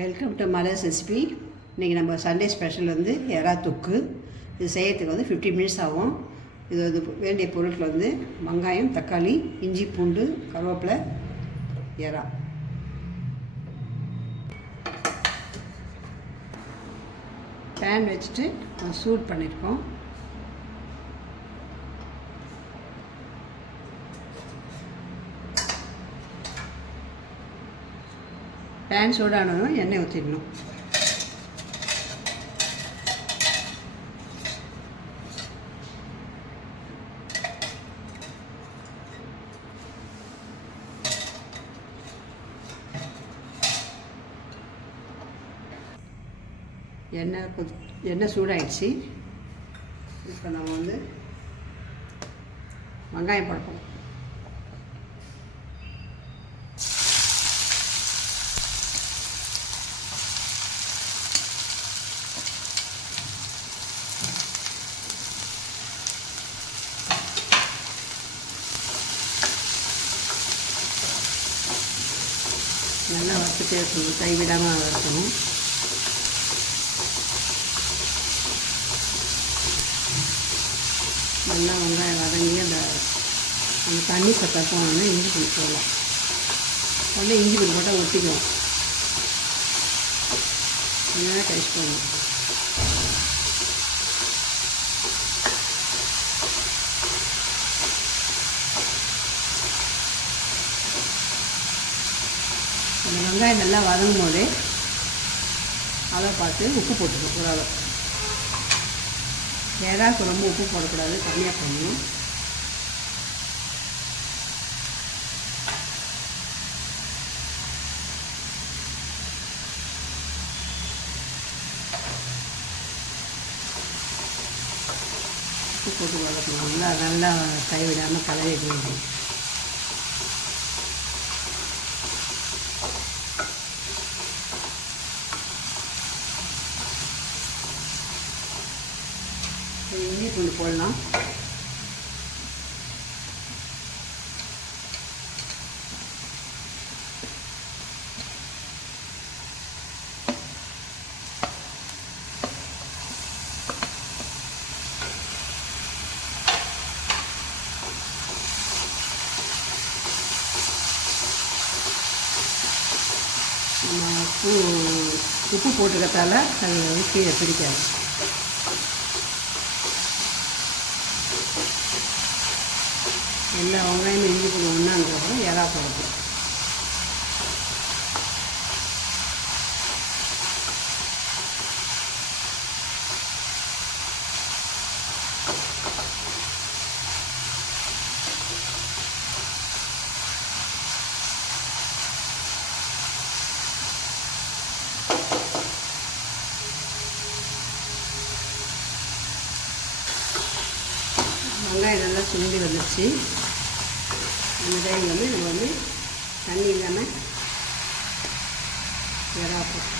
Welcome to Malar's recipe. இன்றைக்கி நம்ம Sunday special வந்து எறா தொக்கு. இது செய்யறதுக்கு வந்து 15 மினிட்ஸ் ஆகும். இது வேண்டிய பொருட்கள் வந்து வெங்காயம், தக்காளி, இஞ்சி, பூண்டு, கருவேப்பிலை, எறா. பேன் வச்சுட்டு சூட் பண்ணியிருக்கோம். பேன் சூடானதும் எண்ணெய் ஊற்றிடணும். எண்ணெய் சூடாயிடுச்சு. இப்போ நம்ம வந்து வெங்காயம் போடுவோம். நல்லா வறுத்துட்டே இருக்கணும், கைவிடாமல் வறுக்கணும். நல்லா வெங்காயம் வதங்கி அந்த தண்ணி சத்தம் போனோன்னா இஞ்சி பூண்டு போடலாம். உடனே இஞ்சி பூண்டு போட்டால் ஒட்டிக்குவோம். நல்லா டேஸ்ட் பண்ணணும். அந்த வெங்காயம் நல்லா வதங்கும் போதே அதை பார்த்து உப்பு போட்டுக்கணும். ஒரு அளவு எறாக்கு ரொம்ப உப்பு போடக்கூடாது, கம்மியாக போடணும். உப்பு போட்டு வளர்க்கணும். நல்லா கைவிடாமல் கலரி போடணும். இஞ்சி பூண்டு போடலாம். உப்பு போட்டுக்கிறதால அது கீழே பிடிக்காது. எல்லா வெங்காயம் இஞ்சி பூண்டு ஒன்றான்றப்பறம் எறா போடுறது. வெங்காயம் நல்லா சுண்டி வந்துடுச்சு. அந்த டைம் வந்து நம்ம வந்து தண்ணி இல்லாமல் எறா போட்டு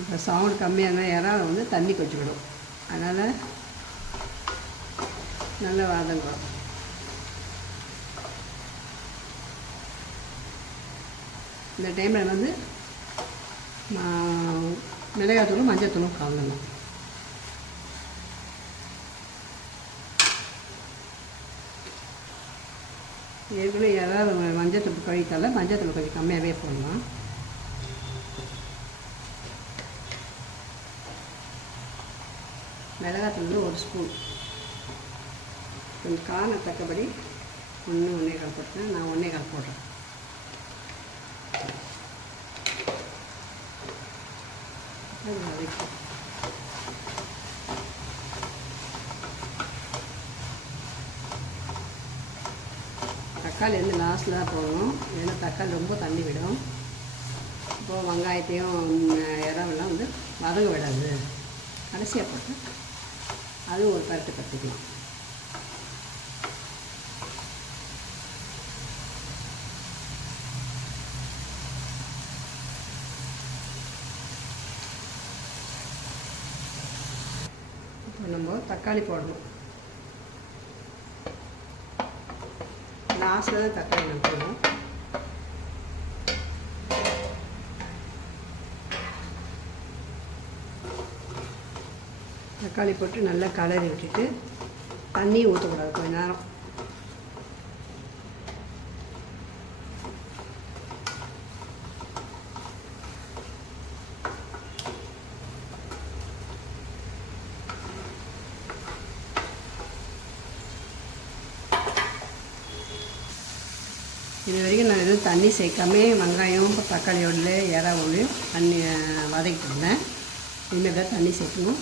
இப்போ சவுண்டு கம்மியாக இருந்தால் எறால் வந்து தண்ணி கொஞ்சிக்கிடும். அதனால் நல்லா வதங்கும். இந்த டைமில் வந்து மிளகாத்தூளும் மஞ்சத்தூளும் கலந்துடணும். ஏற்கனவே எறால் மஞ்சத்தூள் கழித்தால மஞ்சத்தூள் கொஞ்சம் கம்மியாகவே போடலாம். மிளகாத்தூள் 1 ஸ்பூன், கொஞ்சம் காரம் தக்கபடி 1.25 போட்டேன். நான் 1.25 போடுறேன். வதக்கி தக்காளி வந்து லாஸ்ட்டில் தான் போடணும், ஏன்னா தக்காளி ரொம்ப தண்ணி விடும். இப்போது வெங்காயத்தையும் இறாவெல்லாம் வந்து வதங்க விடாது, கடைசியாக போட்டு அதுவும் ஒரு பருத்து கற்றுக்கலாம். இப்போ நம்ம தக்காளி போடணும். லாஸ்ட்டில் தான் தக்காளி நம்ம போடணும். தக்காளி போட்டு நல்லா கலரி விட்டுட்டு தண்ணி ஊற்றக்கூடாது கொஞ்ச நேரம். இது வரைக்கும் நான் எதுவும் தண்ணி சேர்க்காம வெங்காயம் தக்காளியோட இறாவோடையும் தண்ணி வதக்கிட்டு இருந்தேன். இனிமேல் தான் தண்ணி சேர்க்கணும்.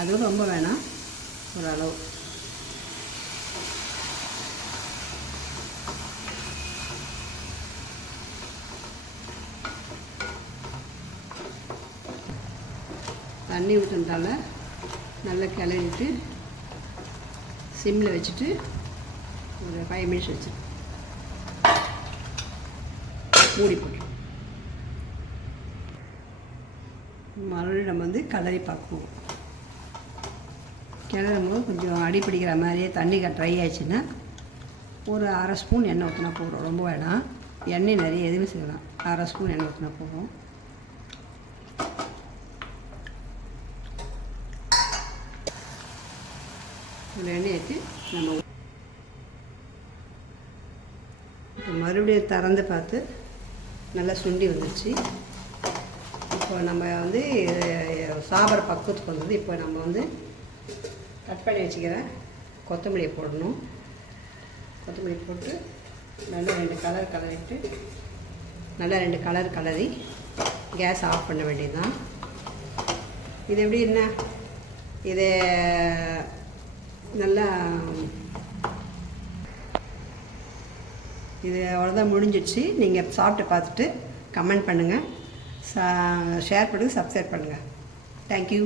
அதுவும் ரொம்ப வேணாம், ஓரளவு. தண்ணி ஊற்றுனதால நல்லா கிளறிட்டு சிம்மில் வச்சுட்டு ஒரு 5 மினிட்ஸ் வச்சு மூடி போட்டு மறுபடியும் நம்ம வந்து கலரி பார்ப்போம். கிளறும்போது கொஞ்சம் அடி பிடிக்கிற மாதிரியே தண்ணி ட்ரை ஆயிடுச்சுன்னா ஒரு 1/2 ஸ்பூன் எண்ணெய் ஊற்றினா போதும், ரொம்ப வேணாம். எண்ணெய் நிறைய எதுவும் செய்யலாம், 1/2 ஸ்பூன் எண்ணெய் ஊற்றினா போதும். இதில் எண்ணெய் ஏற்றி நம்ம இப்போ மறுபடியும் திறந்து பார்த்து நல்லா சுண்டி வந்துடுச்சு. இப்போ நம்ம வந்து சாப்பிட்ற பக்குவத்துக்கு வந்தது. இப்போ நம்ம வந்து கட் பண்ணி வச்சுக்கிற கொத்தமல்லியை போடணும். கொத்தமல்லி போட்டு நல்லா 2 கலர் கலரிட்டு நல்லா 2 கலர் கலரி கேஸ் ஆஃப் பண்ண வேண்டியது தான். இது எப்படி என்ன, இதை நல்லா இது அவ்வளோதான், முடிஞ்சிடுச்சு. நீங்கள் சாப்பிட்டு பார்த்துட்டு கமெண்ட் பண்ணுங்கள், ஷேர் பண்ணுங்கள், சப்ஸ்கிரைப் பண்ணுங்கள். தேங்க்யூ.